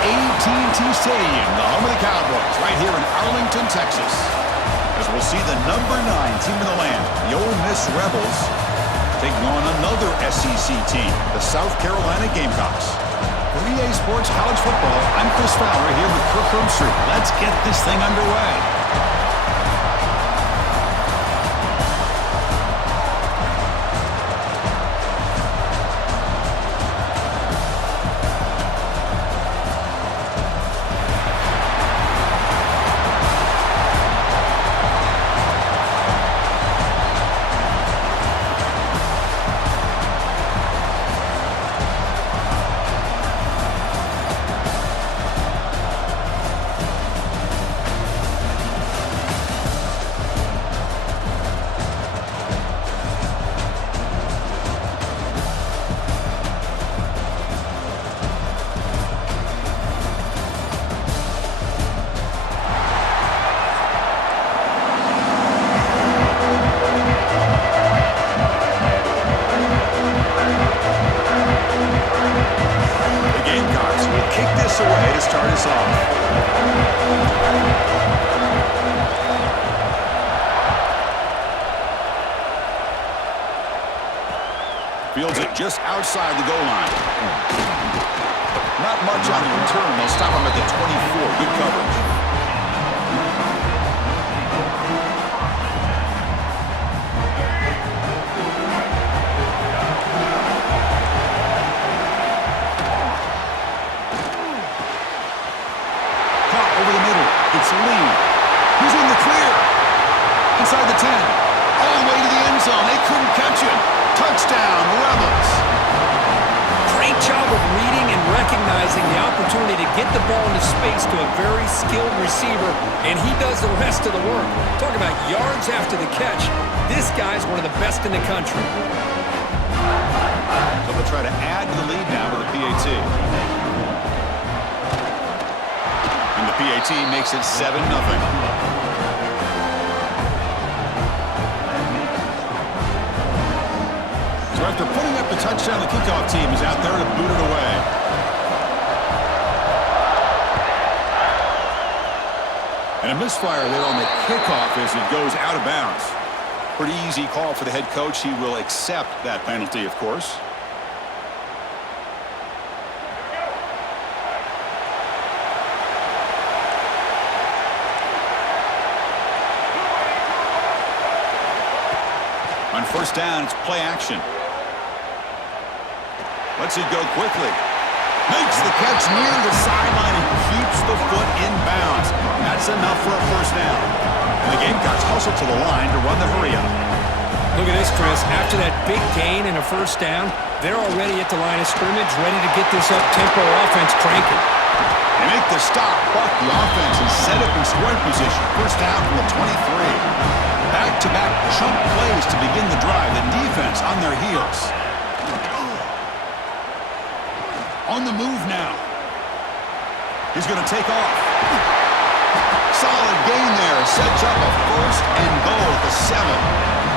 AT&T Stadium, the home of the Cowboys, right here in Arlington, Texas. As we'll see the number 9 team in the land, the Ole Miss Rebels, taking on another SEC team, the South Carolina Gamecocks. For EA Sports College Football, I'm Chris Fowler here with Kirk Herbstreit. Let's get this thing underway. Away to start us off. Fields it just outside the goal line. Not much on the return. They'll stop him at the 24. Good coverage. It's Lee. He's in the clear. Inside the 10. All the way to the end zone. They couldn't catch him. Touchdown, Rebels. Great job of reading and recognizing the opportunity to get the ball into space to a very skilled receiver, and he does the rest of the work. Talk about yards after the catch. This guy's one of the best in the country. So they'll try to add to the lead now with a PAT. PAT makes it 7-0. So after putting up the touchdown, the kickoff team is out there to boot it away. And a misfire there on the kickoff as it goes out of bounds. Pretty easy call for the head coach. He will accept that penalty, of course. On first down, it's play action. Lets it go quickly. Makes the catch near the sideline and keeps the foot in bounds. That's enough for a first down. And the Gamecocks hustle to the line to run the hurry-up. Look at this, Chris. After that big gain and a first down, they're already at the line of scrimmage, ready to get this up-tempo offense cranking. They make the stop, but the offense is set up in scoring position. First down from the 23. Back-to-back chunk plays to begin the drive. The defense on their heels. On the move now. He's going to take off. Solid gain there. Sets up a first and goal at the 7.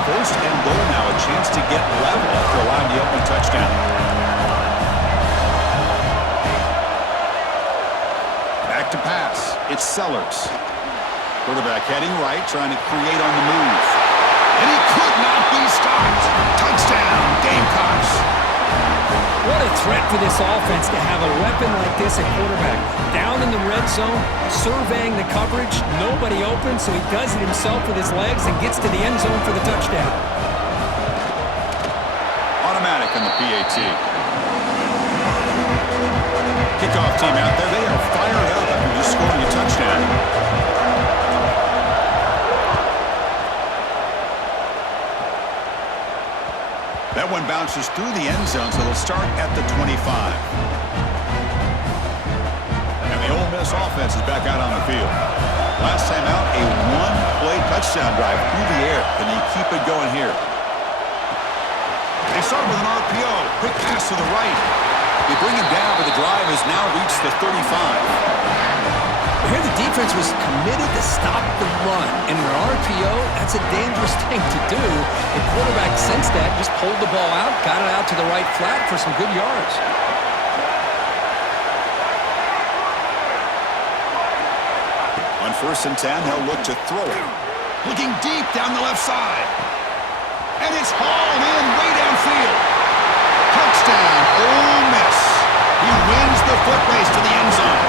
First and goal now. A chance to get level after allowing the open touchdown. Back to pass. It's Sellers. Quarterback heading right, trying to create on the move. And he could not be stopped. Touchdown, Gamecocks. What a threat for this offense to have a weapon like this at quarterback. Down in the red zone, surveying the coverage, nobody open, so he does it himself with his legs and gets to the end zone for the touchdown. Automatic on the PAT. Kickoff team out there. They are fired up after just scoring a touchdown. That one bounces through the end zone, so they'll start at the 25. And the Ole Miss offense is back out on the field. Last time out, a one-play touchdown drive through the air. Can they keep it going here? They start with an RPO. Quick pass to the right. They bring him down, but the drive has now reached the 35. Here the defense was committed to stop the run. And in an RPO, that's a dangerous thing to do. The quarterback sensed that, just pulled the ball out, got it out to the right flat for some good yards. 1st and 10, they'll look to throw it. Looking deep down the left side. And it's hauled in way downfield. Touchdown, Ole Miss. He wins the foot race to the end zone.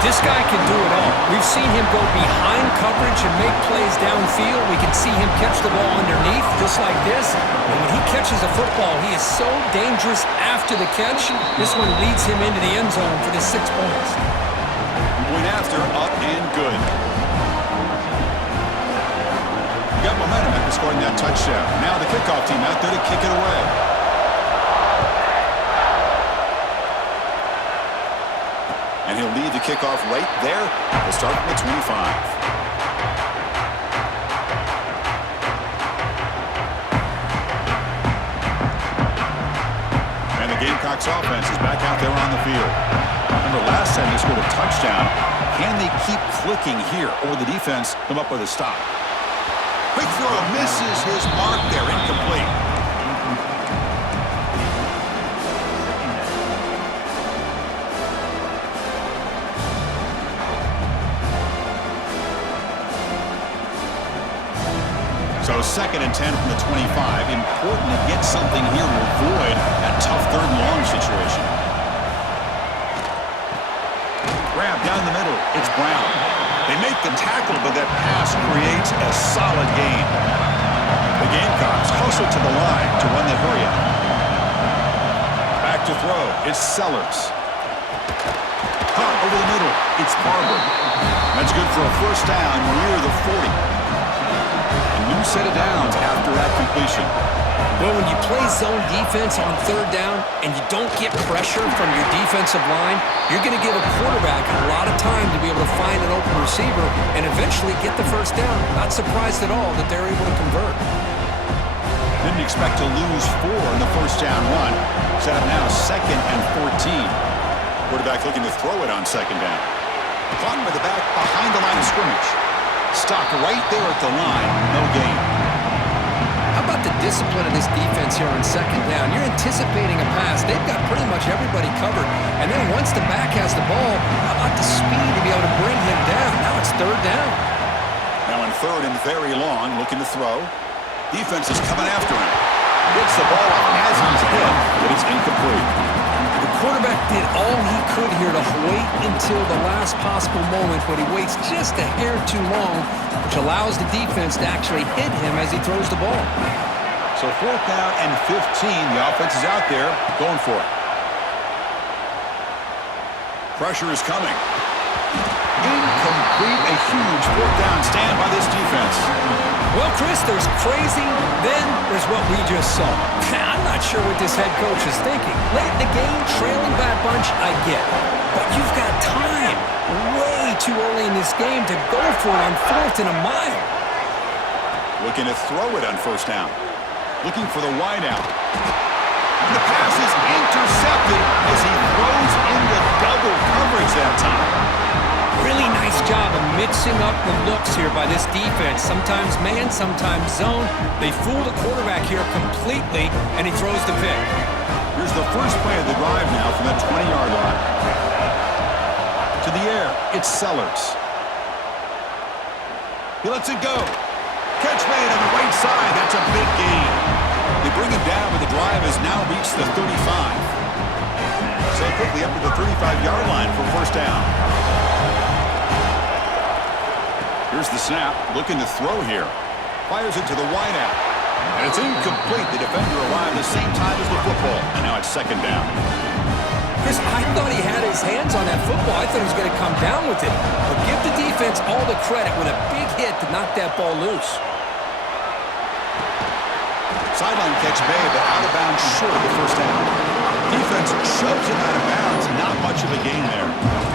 This guy can do it all. We've seen him go behind coverage and make plays downfield. We can see him catch the ball underneath, just like this. And when he catches a football, he is so dangerous after the catch. This one leads him into the end zone for the 6 points. Point after, up and good. You got momentum after scoring that touchdown. Now the kickoff team out there to kick it away. And he'll lead the kickoff right there. We'll start from the 25. And the Gamecocks offense is back out there on the field. Remember, last time they scored a touchdown. Can they keep clicking here, or the defense come up with a stop? Quick throw misses his mark there, incomplete. So 2nd and 10 from the 25. Important to get something here to avoid that tough 3rd and long situation. Grab down the middle. It's Brown. They make the tackle, but that pass creates a solid gain. The Gamecocks hustle to the line to run the hurry up. Back to throw. It's Sellers. Caught over the middle. It's Barber. That's good for a 1st down near the 40. A new set of downs after that completion. Well, when you play zone defense on 3rd down and you don't get pressure from your defensive line, you're going to give a quarterback a lot of time to be able to find an open receiver and eventually get the 1st down. Not surprised at all that they're able to convert. Didn't expect to lose 4 in the 1st down run. Set up now 2nd and 14. Quarterback looking to throw it on 2nd down. Caught with the back behind the line of scrimmage. Stopped right there at the line. No gain. How about the discipline of this defense here on 2nd down? You're anticipating a pass. They've got pretty much everybody covered. And then once the back has the ball, how about the speed to be able to bring him down? Now it's 3rd down. Now in 3rd and very long, looking to throw. Defense is coming after him. Gets the ball as he's hit, but it's incomplete. The quarterback did all he could here to wait until the last possible moment, but he waits just a hair too long, which allows the defense to actually hit him as he throws the ball. So 4th down and 15. The offense is out there going for it. Pressure is coming. Incomplete. A huge 4th down stand by this defense. Well, Chris, there's crazy, then there's what we just saw. I'm not sure what this head coach is thinking. Late in the game, trailing by a bunch, I get. But you've got time, way too early in this game to go for it on 4th and a mile. Looking to throw it on 1st down. Looking for the wide out. And the pass is intercepted as he throws into double coverage that time. Really nice job of mixing up the looks here by this defense. Sometimes man, sometimes zone. They fool the quarterback here completely, and he throws the pick. Here's the first play of the drive now from that 20-yard line. To the air, it's Sellers. He lets it go. Catch made on the right side. That's a big gain. They bring him down, but the drive has now reached the 35. So quickly up to the 35-yard line for 1st down. Here's the snap, looking to throw here. Fires it to the wideout. And it's incomplete. The defender arrived the same time as the football. And now it's 2nd down. Chris, I thought he had his hands on that football. I thought he was going to come down with it. But give the defense all the credit with a big hit to knock that ball loose. Sideline catch made, but out of bounds short of the 1st down. Defense shoves him out of bounds. Not much of a gain there.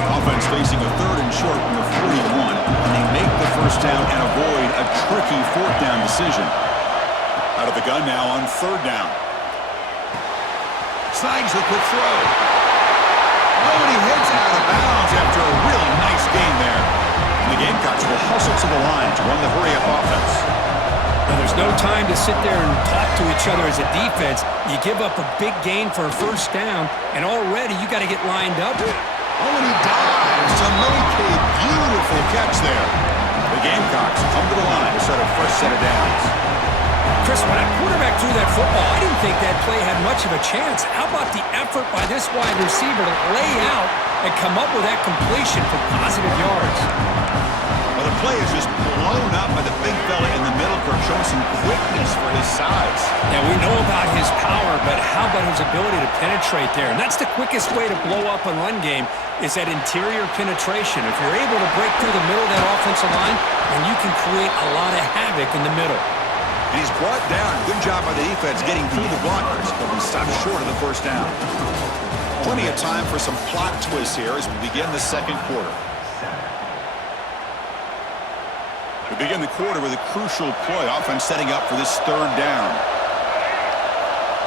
Offense facing a 3rd and short from the 41, and they make the 1st down and avoid a tricky 4th down decision. Out of the gun now on 3rd down. Snags the quick throw. Oh, and he heads out of bounds after a really nice gain there. And the Gamecocks will hustle to the line to run the hurry-up offense. Now, there's no time to sit there and talk to each other as a defense. You give up a big gain for a 1st down, and already you got to get lined up. Oh, and he dives to to make a beautiful catch there. The Gamecocks come to the line to set a fresh set of downs. Chris, when a quarterback threw that football, I didn't think that play had much of a chance. How about the effort by this wide receiver to lay out and come up with that completion for positive yards? Well, the play is just blown up by the big fella in the middle, Kirk, showing some quickness for his size. Yeah, we know about his power, but how about his ability to penetrate there? And that's the quickest way to blow up a run game is that interior penetration. If you're able to break through the middle of that offensive line, then you can create a lot of havoc in the middle. And he's brought down. Good job by the defense getting through the blockers, but we stopped short of the first down. Plenty of time for some plot twists here as we begin the second quarter. We begin the quarter with a crucial play. Offense setting up for this third down.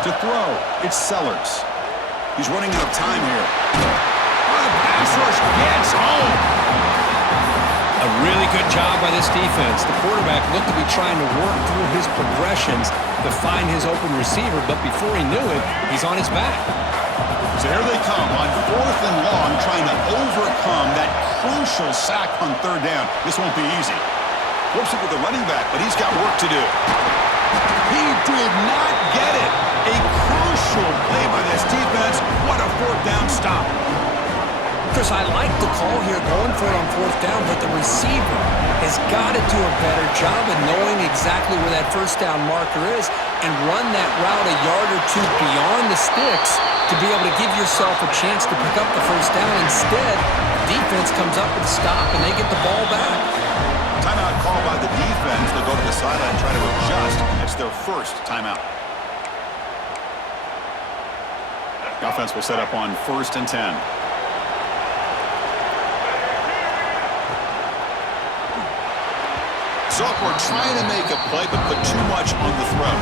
To throw, it's Sellers. He's running out of time here. Oh, the pass rush gets home. A really good job by this defense. The quarterback looked to be trying to work through his progressions to find his open receiver, but before he knew it, he's on his back. So here they come on 4th and long, trying to overcome that crucial sack on third down. This won't be easy. Flips it with the running back, but he's got work to do. He did not get it. A crucial play by this defense. What a 4th down stop. Chris, I like the call here going for it on 4th down, but the receiver has got to do a better job of knowing exactly where that first down marker is and run that route a yard or two beyond the sticks to be able to give yourself a chance to pick up the first down. Instead, the defense comes up with a stop and they get the ball back. Timeout call by the defense. They'll go to the sideline and try to adjust. It's their first timeout. The offense will set up on 1st and 10. Sophomore trying to make a play, but put too much on the throw.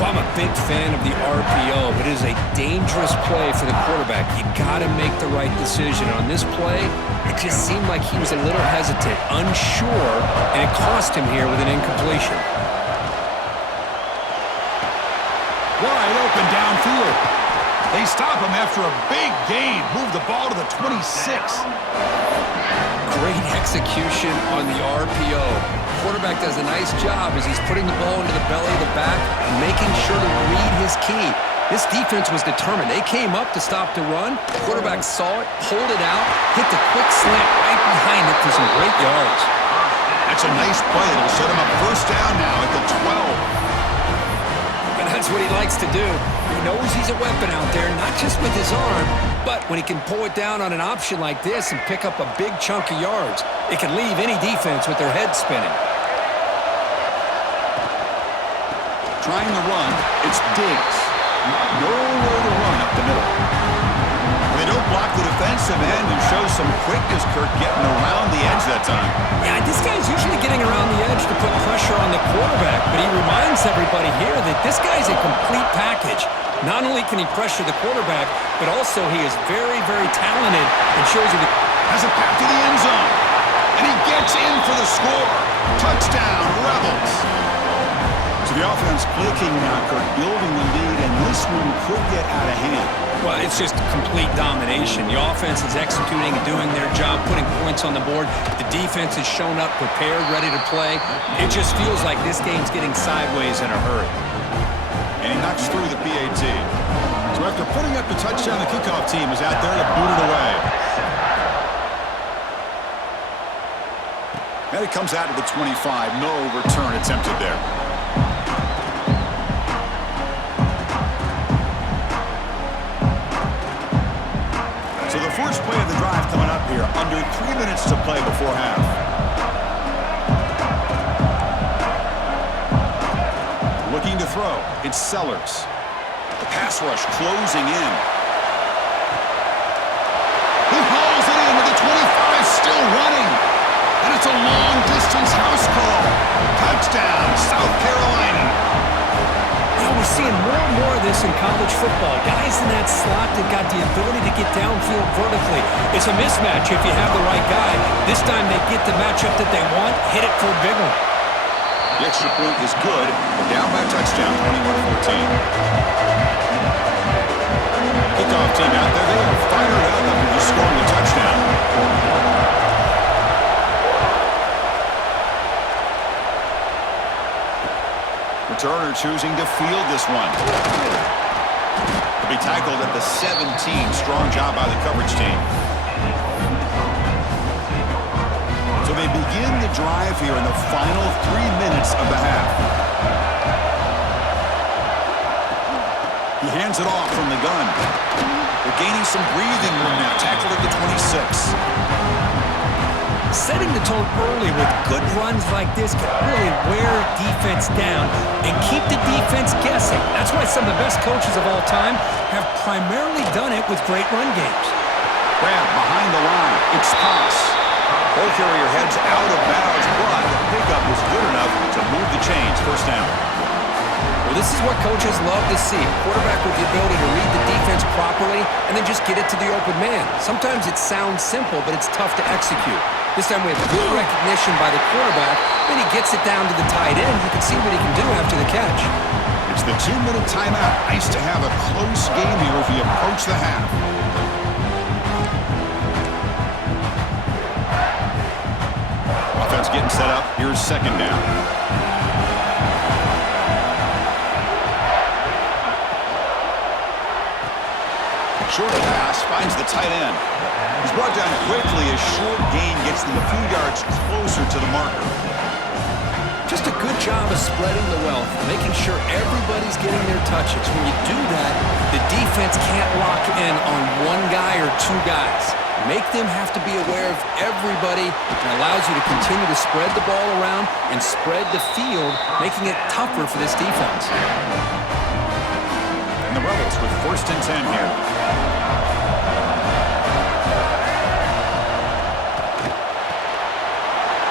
Well, I'm a big fan of the RPO, but it is a dangerous play for the quarterback. You got to make the right decision. On this play, it just seemed like he was a little hesitant, unsure, and it cost him here with an incompletion. Wide open downfield. They stop him after a big gain. Move the ball to the 26. Great execution on the RPO. Quarterback does a nice job as he's putting the ball into the belly of the back, making sure to read his key. This defense was determined. They came up to stop the run. Quarterback saw it, pulled it out, hit the quick slant right behind it for some great yards. That's a nice play. It'll set him up first down now at the 12. And that's what he likes to do. He knows he's a weapon out there, not just with his arm, but when he can pull it down on an option like this and pick up a big chunk of yards, it can leave any defense with their head spinning. Trying to run, it's Diggs. Nowhere to run up the middle. They don't block the defensive end and show some quickness, Kirk, getting around the edge that time. Yeah, this guy's usually getting around the edge to put pressure on the quarterback, but he reminds everybody here that this guy's a complete package. Not only can he pressure the quarterback, but also he is very, very talented and shows you that. Has a path to the end zone. And he gets in for the score. Touchdown, Rebels. So the offense clicking now, Kirk, building the lead, and this one could get out of hand. Well, it's just complete domination. The offense is executing and doing their job, putting points on the board. The defense has shown up prepared, ready to play. It just feels like this game's getting sideways in a hurry. And he knocks through the PAT. So after putting up the touchdown, the kickoff team is out there to boot it away. And it comes out to the 25. No return attempted there. So the first play of the drive coming up here. Under 3 minutes to play before half. Looking to throw. It's Sellers. The pass rush closing in. He hauls it in with the 25 still running. And it's a long-distance house call. Touchdown, South Carolina. You know, we're seeing more and more of this in college football. Guys in that slot that got the ability to get downfield vertically. It's a mismatch if you have the right guy. This time they get the matchup that they want, hit it for a big one. The extra point is good. Down by a touchdown, 21-14. Kickoff team out there. They are fired up after just scoring a touchdown. Returner choosing to field this one. To be tackled at the 17. Strong job by the coverage team. So they begin the drive here in the final 3 minutes of the half. He hands it off from the gun. They're gaining some breathing room now. Tackled at the 26. Setting the tone early with good runs like this can really wear defense down and keep the defense guessing. That's why some of the best coaches of all time have primarily done it with great run games. Grab behind the line. It's pass. Ball carrier heads out of bounds, but the pickup is good enough to move the chains. First down. Well, this is what coaches love to see. A quarterback with the ability to read the defense properly and then just get it to the open man. Sometimes it sounds simple, but it's tough to execute. This time we have good recognition by the quarterback. Then he gets it down to the tight end. You can see what he can do after the catch. It's the 2-minute timeout. Nice to have a close game here as we approach the half. Offense getting set up. Here's second down. Short pass finds the tight end. He's brought down quickly. A short gain gets them a few yards closer to the marker. Just a good job of spreading the wealth, making sure everybody's getting their touches. When you do that, the defense can't lock in on one guy or two guys. Make them have to be aware of everybody. It allows you to continue to spread the ball around and spread the field, making it tougher for this defense. And the Rebels with 1st and 10 here.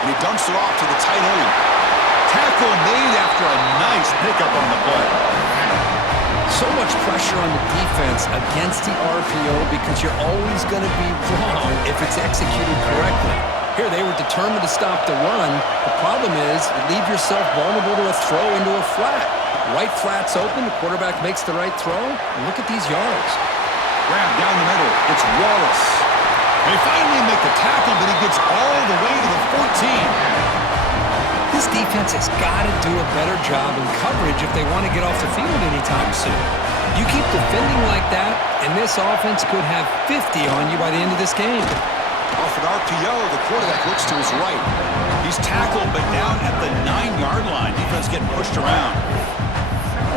And he dumps it off to the tight end. Tackle made after a nice pickup on the play. So much pressure on the defense against the RPO because you're always going to be wrong if it's executed correctly. Here they were determined to stop the run. The problem is you leave yourself vulnerable to a throw into a flat. Right flat's open, the quarterback makes the right throw, and look at these yards. Grab down the middle, it's Wallace. They finally make the tackle, but he gets all the way to the 14. This defense has got to do a better job in coverage if they want to get off the field anytime soon. You keep defending like that, and this offense could have 50 on you by the end of this game. Off an RPO, the quarterback looks to his right. He's tackled, but down at the 9-yard line. Defense getting pushed around.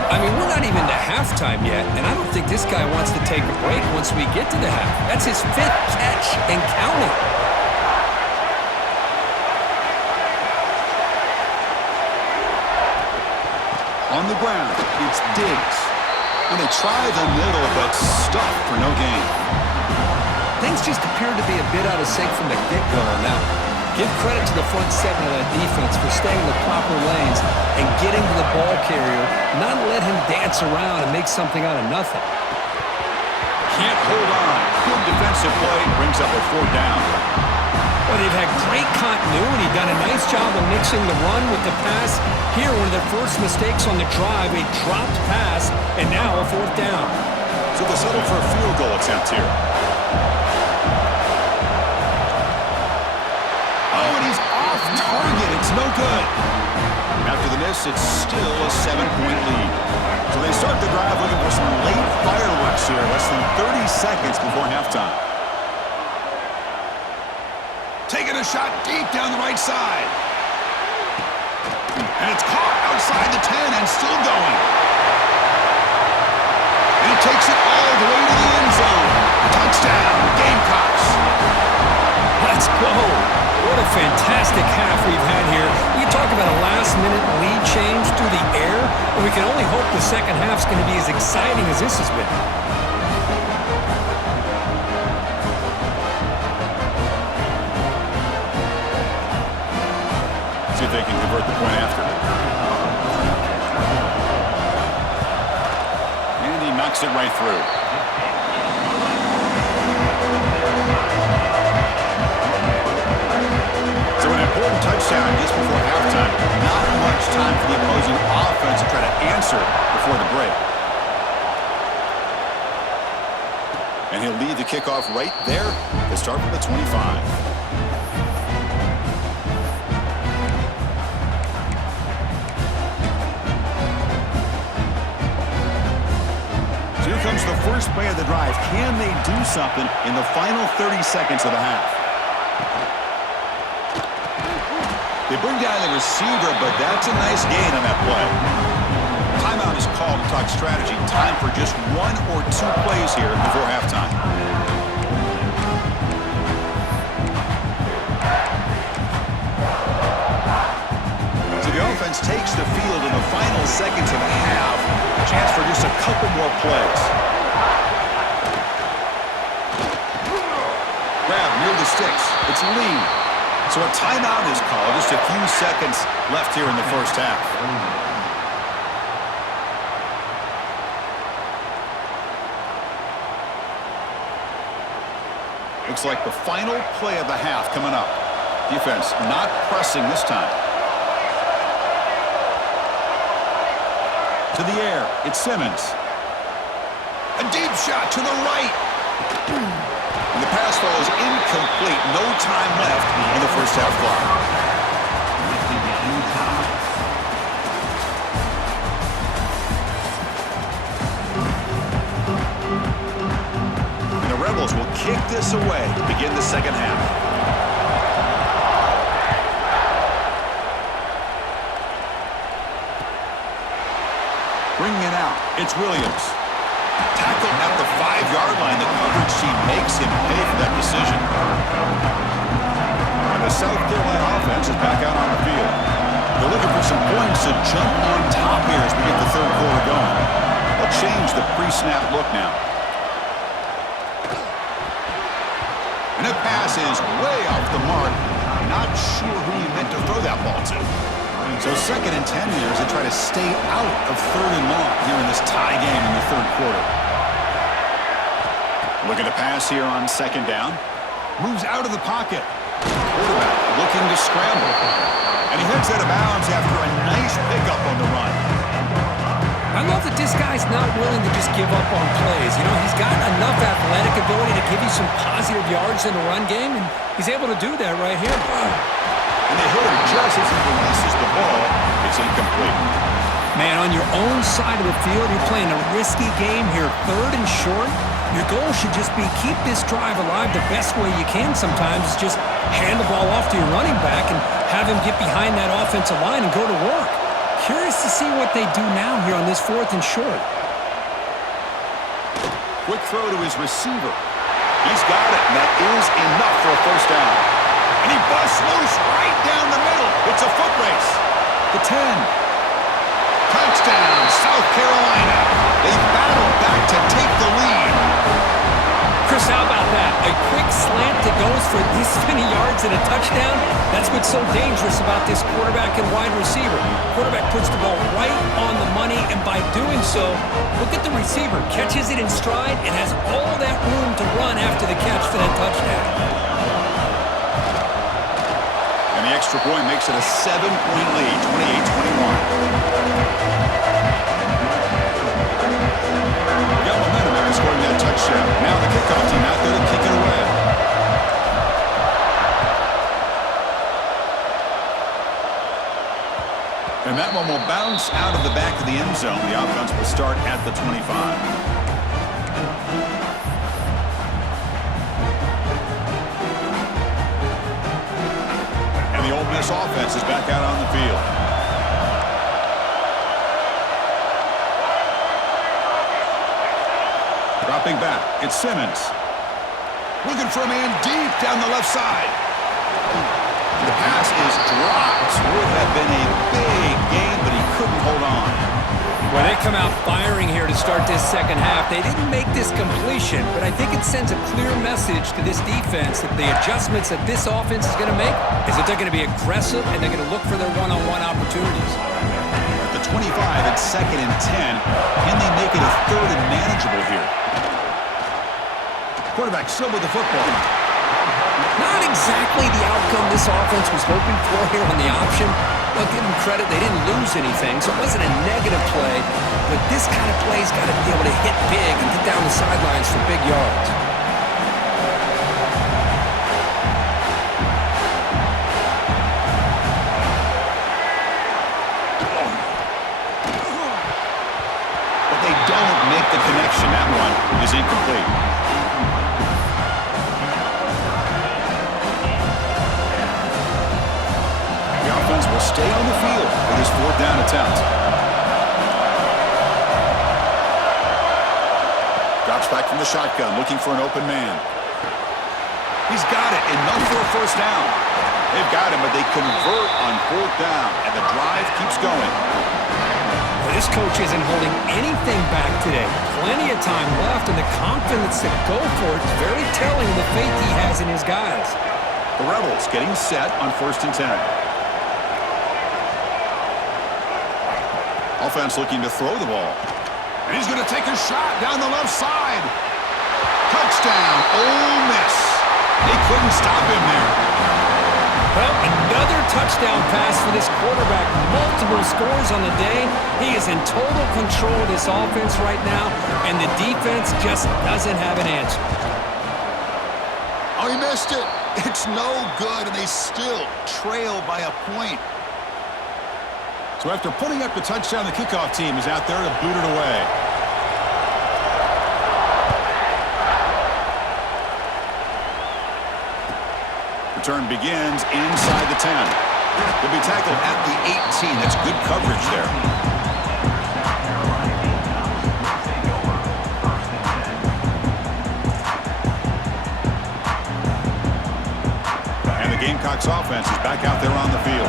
I mean, we're not even to halftime yet, and I don't think this guy wants to take a break once we get to the half. That's his 5th catch and counting. On the ground, it's Diggs. And they try the middle, but stuffed for no gain. Things just appeared to be a bit out of sync from the get-go on that one. Give credit to the front seven of that defense for staying in the proper lanes and getting to the ball carrier, not let him dance around and make something out of nothing. Can't hold on. Good defensive play brings up a 4th down. Well, they've had great continuity, done a nice job of mixing the run with the pass. Here, one of their first mistakes on the drive, a dropped pass, and now a 4th down. So they'll settle for a field goal attempt here. Oh, and he's off target. It's no good. After the miss, it's still a 7-point lead. So they start the drive looking for some late fireworks here, less than 30 seconds before halftime. Taking a shot deep down the right side. And it's caught outside the 10 and still going. And he takes it all the way to the end zone. Touchdown, Gamecocks. Let's go. What a fantastic half we've had here. We talk about a last-minute lead change through the air, and we can only hope the second half's going to be as exciting as this has been. See if they can convert the point after. And he knocks it right through. So an important touchdown just before halftime. Not much time for the opposing offense to try to answer before the break. And he'll lead the kickoff right there to start from the 25. So here comes the first play of the drive. Can they do something in the final 30 seconds of the half? They bring down the receiver, but that's a nice gain on that play. Timeout is called to talk strategy. Time for just 1 or 2 plays here before halftime. So the offense takes the field in the final seconds of the half. Chance for just a couple more plays. Grab near the sticks. It's Lee. So a timeout is called. Just a few seconds left here in the first half. Looks like the final play of the half coming up. Defense not pressing this time. To the air, it's Simmons. A deep shot to the right. And the pass falls incomplete. No time left in the first half clock. Rebels will kick this away to begin the second half. Bringing it out, it's Williams. Tackled at the 5-yard line. The coverage team makes him pay for that decision. And the South Carolina offense is back out on the field. They're looking for some points to jump on top here as we get the third quarter going. They'll change the pre-snap look now. And that pass is way off the mark. Not sure who he meant to throw that ball to. So 2nd and 10 here as they try to stay out of 3rd and long here in this tie game in the third quarter. Look at the pass here on 2nd down. Moves out of the pocket. Quarterback looking to scramble. And he heads out of bounds after a nice pickup on the run. I love that this guy's not willing to just give up on plays. You know, he's got enough athletic ability to give you some positive yards in the run game, and he's able to do that right here. And they hit him just as he releases the ball. It's incomplete. Man, on your own side of the field, you're playing a risky game here. 3rd and short. Your goal should just be keep this drive alive the best way you can sometimes. Is just hand the ball off to your running back and have him get behind that offensive line and go to work. Curious to see what they do now here on this 4th and short. Quick throw to his receiver. He's got it, and that is enough for a first down. And he busts loose right down the middle. It's a foot race. The 10. Touchdown, South Carolina. They battle back to take the lead. Chris, how about that? A quick slant that goes for this many yards and a touchdown. That's what's so dangerous about this quarterback and wide receiver. Quarterback puts the ball right on the money, and by doing so, look at the receiver. Catches it in stride and has all that room to run after the catch for that touchdown. And the extra point makes it a 7-point lead, 28-21. Got momentum after scoring that touchdown. Now the kickoff team out there to kick it away. And that one will bounce out of the back of the end zone. The offense will start at the 25. And the Ole Miss offense is back out on the field. Dropping back, it's Simmons. Looking for a man deep down the left side. The pass is dropped. Would have been a big game, but he couldn't hold on. Well, they come out firing here to start this second half. They didn't make this completion, but I think it sends a clear message to this defense that the adjustments that this offense is going to make is that they're going to be aggressive and they're going to look for their one-on-one opportunities. At the 25, it's 2nd and 10. Can they make it a 3rd and manageable here? Quarterback still with the football. Not exactly the outcome this offense was hoping for here on the option. I'll give them credit. They didn't lose anything, so it wasn't a negative play. But this kind of play's got to be able to hit big and get down the sidelines for big yards. the connection. That one is incomplete. The offense will stay on the field for this 4th down attempt. Drops back from the shotgun, looking for an open man. He's got it, enough for a first down. They've got him, but they convert on 4th down, and the drive keeps going. Well, this coach isn't holding anything back today. Plenty of time left, and the confidence to go for it is very telling of the faith he has in his guys. The Rebels getting set on 1st and 10. Offense looking to throw the ball. And he's going to take a shot down the left side. Touchdown, Ole Miss. They couldn't stop him there. Well, another touchdown pass for this quarterback. Multiple scores on the day. He is in total control of this offense right now, and the defense just doesn't have an answer. Oh, he missed it. It's no good, and they still trail by a point. So after putting up the touchdown, the kickoff team is out there to boot it away. Return begins inside the 10. He'll be tackled at the 18. That's good coverage there. And the Gamecocks offense is back out there on the field.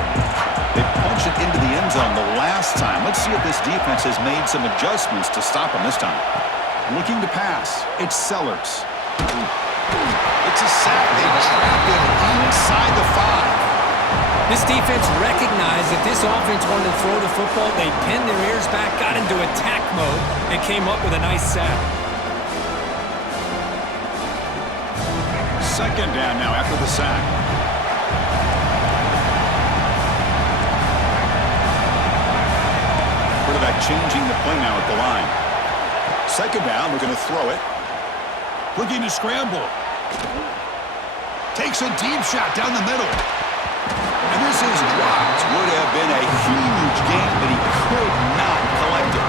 They punched it into the end zone the last time. Let's see if this defense has made some adjustments to stop him this time. Looking to pass. It's Sellers. It's a sack. They trap him inside the 5. This defense recognized that this offense wanted to throw the football. They pinned their ears back, got into attack mode, and came up with a nice sack. 2nd down now after the sack. Quarterback changing the play now at the line. 2nd down, we're going to throw it. Looking to scramble. Takes a deep shot down the middle. And this is dropped. Would have been a huge gain, but he could not collect it.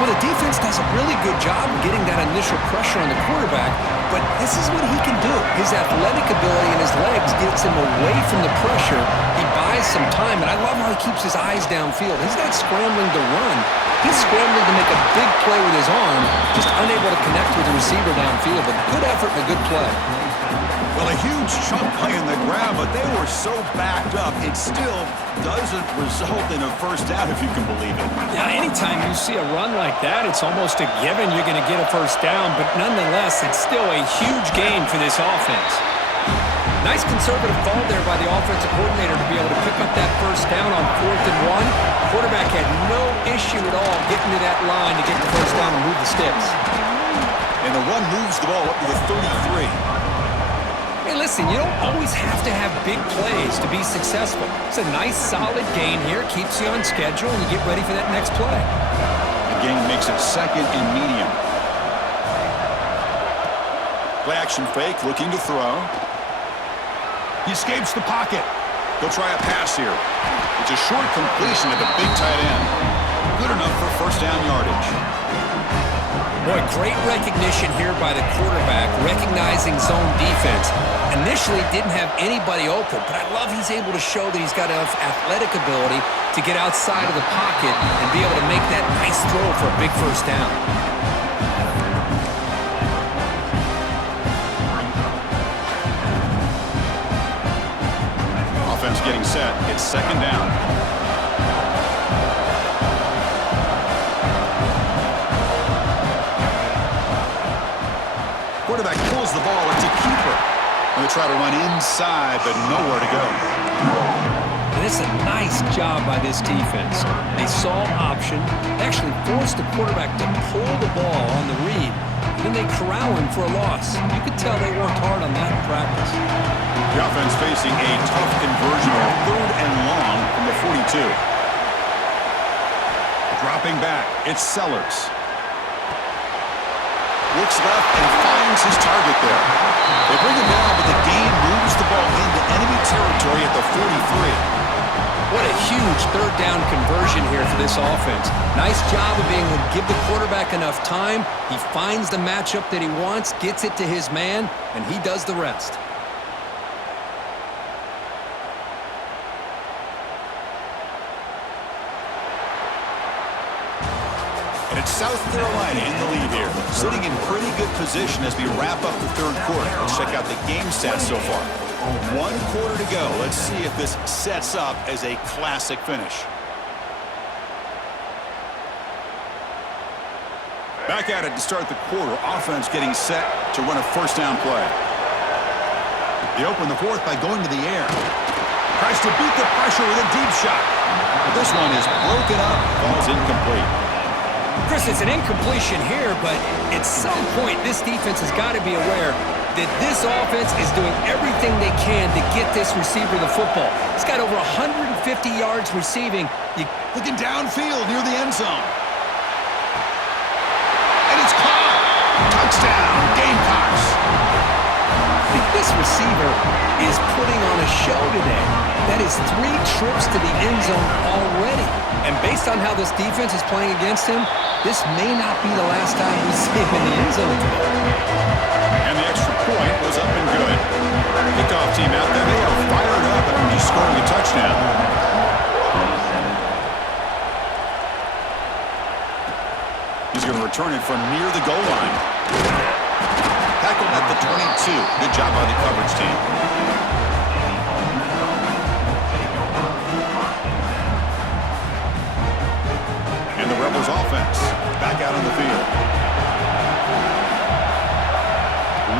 Well, the defense does a really good job of getting that initial pressure on the quarterback, but this is what he can do. His athletic ability and his legs gets him away from the pressure. He buys some time, and I love how he keeps his eyes downfield. He's not scrambling to run. He's scrambling to make a big play with his arm, just unable to connect with the receiver downfield, but good effort and a good play. Well, a huge chunk play in the ground, but they were so backed up, it still doesn't result in a first down, if you can believe it. Yeah, anytime you see a run like that, it's almost a given you're going to get a first down, but nonetheless, it's still a huge gain for this offense. Nice conservative call there by the offensive coordinator to be able to pick up that first down on 4th and 1. Quarterback had no issue at all getting to that line to get the first down and move the sticks. And the run moves the ball up to the 33. Hey, listen, you don't always have to have big plays to be successful. It's a nice, solid gain here. Keeps you on schedule, and you get ready for that next play. The gain makes it 2nd and medium. Play action fake, looking to throw. He escapes the pocket. He'll try a pass here. It's a short completion at the big tight end. Good enough for first down yardage. Boy, great recognition here by the quarterback, recognizing zone defense. Initially didn't have anybody open, but I love he's able to show that he's got enough athletic ability to get outside of the pocket and be able to make that nice throw for a big first down. Offense getting set. It's 2nd down. Quarterback pulls the ball. It's a keeper. And they try to run inside, but nowhere to go. And it's a nice job by this defense. They saw option, actually forced the quarterback to pull the ball on the read. Then they corral him for a loss. You could tell they worked hard on that in practice. The offense facing a tough conversion on 3rd and long from the 42. Dropping back, it's Sellers. Looks left and finds his target there. They bring him down, but the gain moves the ball into enemy territory at the 43. What a huge third down conversion here for this offense. Nice job of being able to give the quarterback enough time. He finds the matchup that he wants, gets it to his man, and he does the rest. And it's South Carolina in the lead here, sitting in pretty good position as we wrap up the third quarter. Let's check out the game stats so far. 1 quarter to go. Let's see if this sets up as a classic finish. Back at it to start the quarter. Offense getting set to run a first down play. They open the fourth by going to the air. Tries to beat the pressure with a deep shot. But this one is broken up, falls incomplete. Chris, it's an incompletion here, but at some point this defense has got to be aware that this offense is doing everything they can to get this receiver the football. He's got over 150 yards receiving. Looking downfield near the end zone. And it's caught. Touchdown, Gamecocks. This receiver is putting on a show today. That is 3 trips to the end zone already. And based on how this defense is playing against him, this may not be the last time we see him in the end zone today. And the extra point was up and good. Kickoff team out there, they are fired up after just scoring a touchdown. He's going to return it from near the goal line. Tackled at the 22. Good job by the coverage team. And the Rebels offense back out on the field.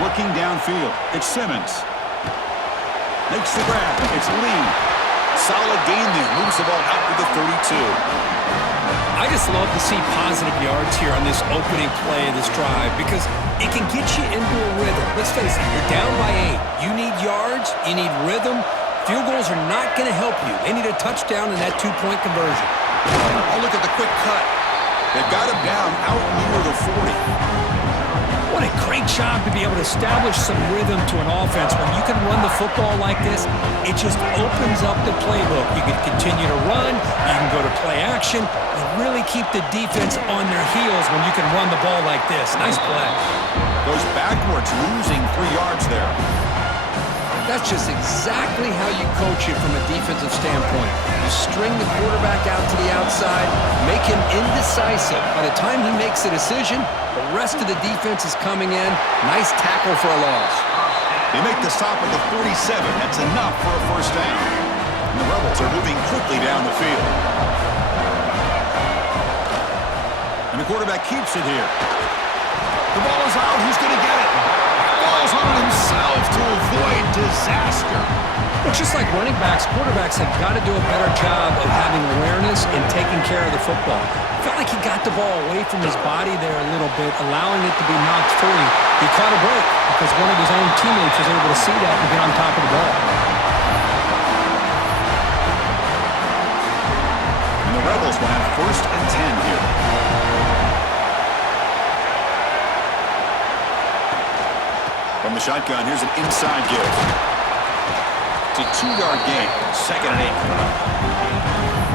Looking downfield. It's Simmons. Makes the grab. It's Lee. Solid gain there. Moves the ball out to the 32. I just love to see positive yards here on this opening play of this drive because it can get you into a rhythm. Let's face it, you're down by 8. You need yards, you need rhythm. Field goals are not going to help you. They need a touchdown in that 2-point conversion. Oh, look at the quick cut. They've got him down out near the 40. What a great job to be able to establish some rhythm to an offense. When you can run the football like this, it just opens up the playbook. You can continue to run, you can go to play action, and really keep the defense on their heels when you can run the ball like this. Nice play. Goes backwards, losing 3 yards there. That's just exactly how you coach it from a defensive standpoint. You string the quarterback out to the outside, make him indecisive. By the time he makes a decision, the rest of the defense is coming in. Nice tackle for a loss. They make the stop at the 47. That's enough for a first down. And the Rebels are moving quickly down the field. And the quarterback keeps it here. The ball is out. Who's going to get it? Falls on himself to avoid disaster. Well, just like running backs, quarterbacks have got to do a better job of having awareness and taking care of the football. Felt like he got the ball away from his body there a little bit, allowing it to be knocked free. He caught a break because one of his own teammates was able to see that and get on top of the ball. And the Rebels will have 1st and 10 here. From the shotgun, here's an inside give. It's a 2-yard gain, 2nd and 8.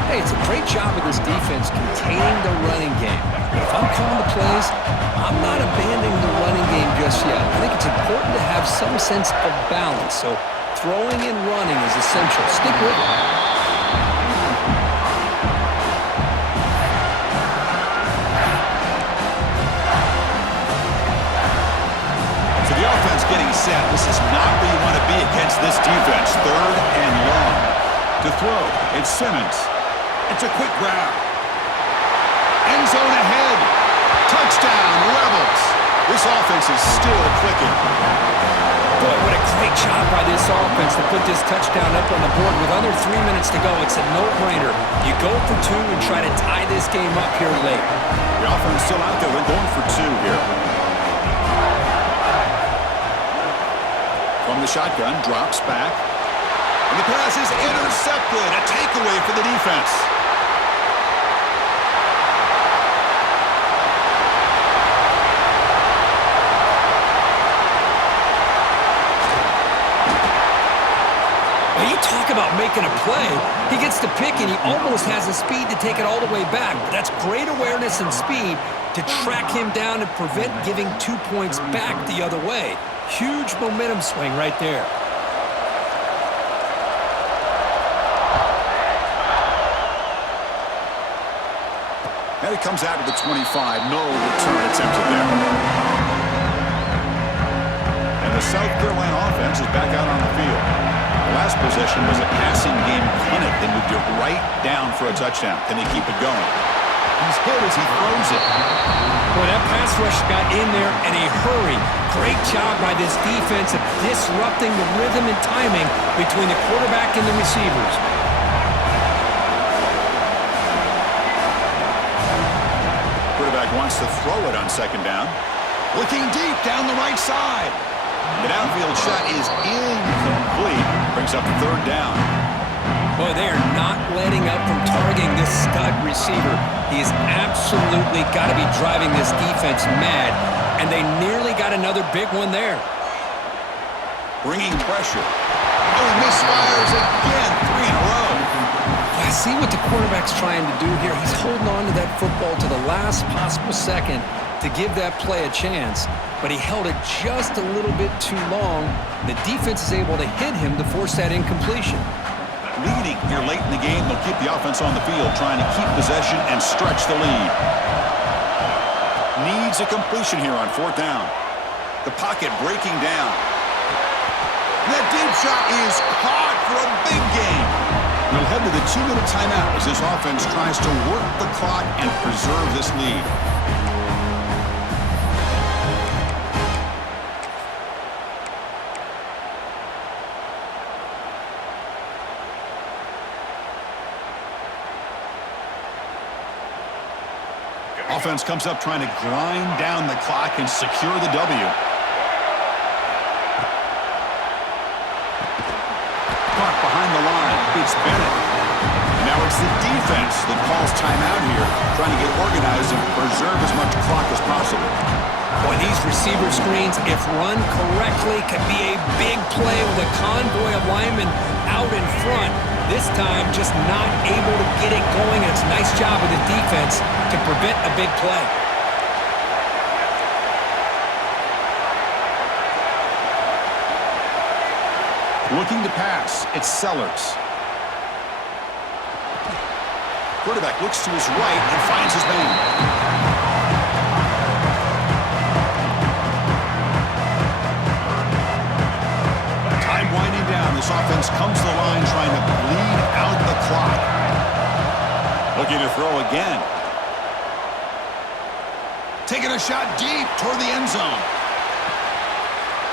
Hey, it's a great job of this defense containing the running game. If I'm calling the plays, I'm not abandoning the running game just yet. I think it's important to have some sense of balance. So throwing and running is essential. Stick with it. Getting set. This is not where you want to be against this defense. 3rd and long. To throw, it's Simmons. It's a quick grab. End zone ahead. Touchdown, Rebels. This offense is still clicking. Boy, what a great job by this offense to put this touchdown up on the board. With under 3 minutes to go, it's a no-brainer. You go for 2 and try to tie this game up here late. The offense still out there. They're going for 2 here. From the shotgun, drops back. And the pass is intercepted. A takeaway for the defense. Well, you talk about making a play. He gets to pick, and he almost has the speed to take it all the way back. But that's great awareness and speed to track him down and prevent giving 2 points back the other way. Huge momentum swing right there. And he comes out to the 25. No return attempted there. And the South Carolina offense is back out on the field. The last possession was a passing game punt. They moved it right down for a touchdown. Can they keep it going? He's hit as he throws it. Boy, that pass rush got in there in a hurry. Great job by this defense of disrupting the rhythm and timing between the quarterback and the receivers. Quarterback wants to throw it on second down. Looking deep down the right side. The downfield shot is incomplete. Brings up third down. Boy, they are not letting up from targeting this stud receiver. He has absolutely got to be driving this defense mad, and they nearly got another big one there. Bringing pressure. Oh, he misfires again. 3 in a row. I see what the quarterback's trying to do here. He's holding on to that football to the last possible second to give that play a chance, but he held it just a little bit too long. The defense is able to hit him to force that incompletion. Leading here late in the game, they'll keep the offense on the field, trying to keep possession and stretch the lead. Needs a completion here on fourth down. The pocket breaking down. That deep shot is caught for a big gain. We'll head to the 2-minute timeout as this offense tries to work the clock and preserve this lead. Offense comes up trying to grind down the clock and secure the W. Caught behind the line. It's Bennett. Now it's the defense that calls timeout here, trying to get organized and preserve as much clock as possible. Boy, these receiver screens, if run correctly, can be a big play with a convoy of linemen out in front. This time, just not able to get it going. It's a nice job of the defense to prevent a big play. Looking to pass. It's Sellers. Quarterback looks to his right and finds his man. Time winding down. This offense comes to the line trying to bleed out the clock. Looking to throw again. Taking a shot deep toward the end zone.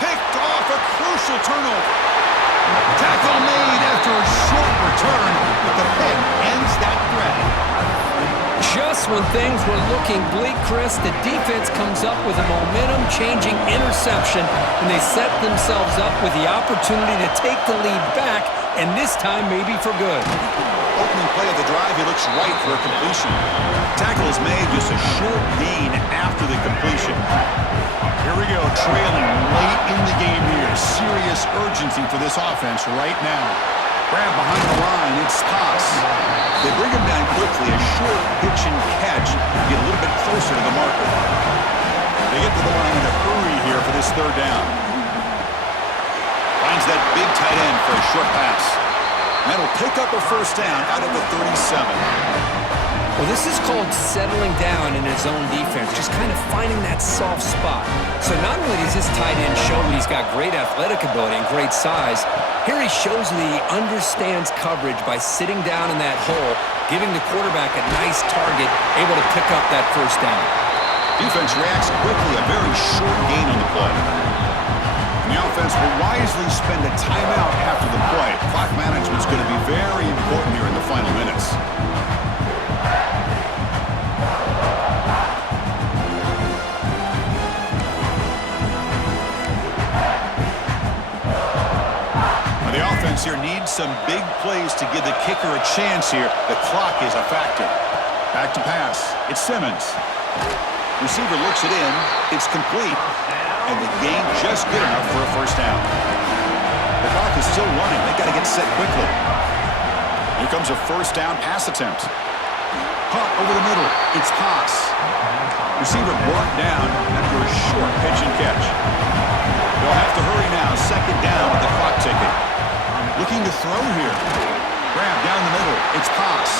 Picked off, a crucial turnover. Tackle made after a short return, but the pick ends that threat. Just when things were looking bleak, Chris, the defense comes up with a momentum-changing interception, and they set themselves up with the opportunity to take the lead back, and this time maybe for good. Opening play of the drive, he looks right for a completion. Tackle is made, just a short gain after the completion. Here we go, trailing late in the game here. Serious urgency for this offense right now. Grab behind the line, it's Toss. They bring him down quickly, a short pitch and catch to get a little bit closer to the marker. They get to the line in a hurry here for this third down. Finds that big tight end for a short pass. And that'll pick up a first down out of the 37. Well, this is called settling down in his own defense, just kind of finding that soft spot. So not only does this tight end show that he's got great athletic ability and great size, here he shows that he understands coverage by sitting down in that hole, giving the quarterback a nice target, able to pick up that first down. Defense reacts quickly, a very short gain on the play. And the offense will wisely spend a timeout after the play. Clock management is going to be very important here in the final minutes. The offense here needs some big plays to give the kicker a chance here. The clock is a factor. Back to pass. It's Simmons. Receiver looks it in. It's complete. And the gain just good enough for a first down. The clock is still running. They got to get set quickly. Here comes a first down pass attempt. Caught over the middle. It's Haas. Receiver brought down after a short pitch and catch. They'll have to hurry now. Second down with the clock ticking. Looking to throw here. Grab down the middle. It's Haas.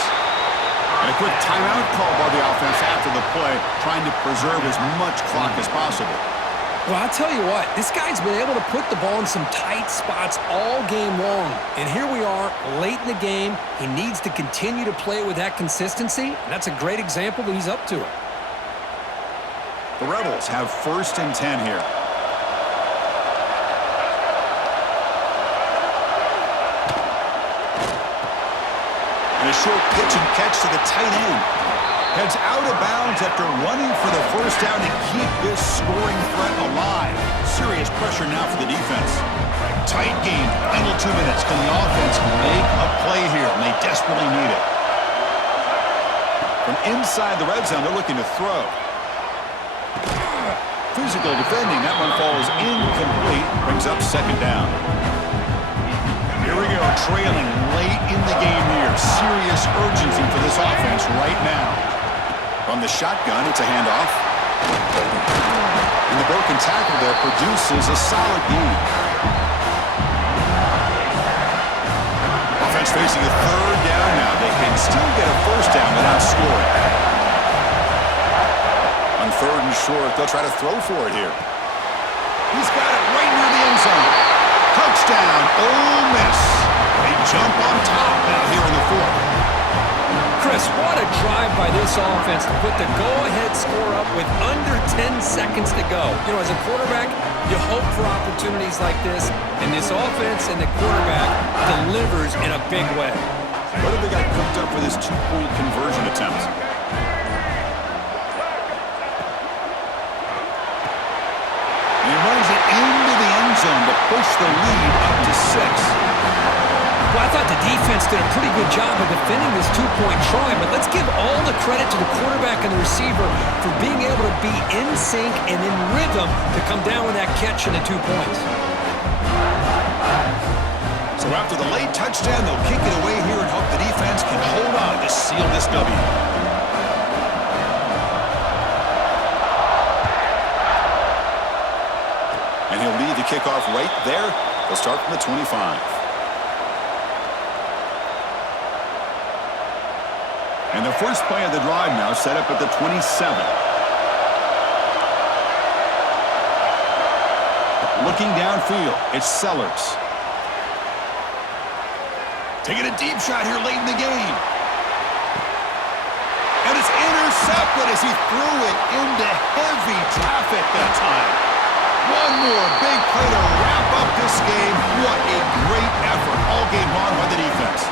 And a quick timeout call by the offense after the play, trying to preserve as much clock as possible. Well, I'll tell you what, this guy's been able to put the ball in some tight spots all game long. And here we are, late in the game. He needs to continue to play with that consistency. And that's a great example that he's up to it. The Rebels have 1st and 10 here. And a short pitch and catch to the tight end. Heads out of bounds after running for the first down to keep this scoring threat alive. Serious pressure now for the defense. Tight game, final 2 minutes. Can the offense make a play here? And they desperately need it. From inside the red zone, they're looking to throw. Physical defending, that one falls incomplete. Brings up second down. Here we go, trailing late in the game here. Serious urgency for this offense right now. From the shotgun, it's a handoff. And the broken tackle there produces a solid gain. Offense facing a third down now. They can still get a first down without scoring. On 3rd and short, they'll try to throw for it here. He's got it right near the end zone. Touchdown, Ole Miss. They jump on top now here in the 4th. Chris, what a drive by this offense to put the go-ahead score up with under 10 seconds to go. You know, as a quarterback, you hope for opportunities like this, and this offense and the quarterback delivers in a big way. What have they got cooked up for this 2-point conversion attempt? And he runs it into the end zone to push the lead up to 6. Well, I thought the defense did a pretty good job of defending this 2-point try, but let's give all the credit to the quarterback and the receiver for being able to be in sync and in rhythm to come down with that catch and the 2 points. So after the late touchdown, they'll kick it away here and hope the defense can hold on to seal this W. And he'll lead the kickoff right there. They'll start from the 25. And the first play of the drive now set up at the 27. Looking downfield, it's Sellers. Taking a deep shot here late in the game. And it's intercepted as he threw it into heavy traffic that time. One more big play to wrap up this game. What a great effort all game long by the defense.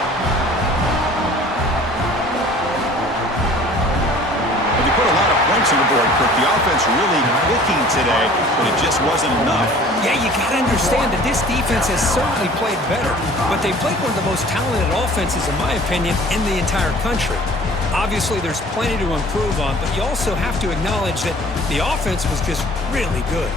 Put a lot of points on the board, Kirk. The offense really clicking today, but it just wasn't enough. Yeah, you got to understand that this defense has certainly played better, but they played one of the most talented offenses, in my opinion, in the entire country. Obviously, there's plenty to improve on, but you also have to acknowledge that the offense was just really good.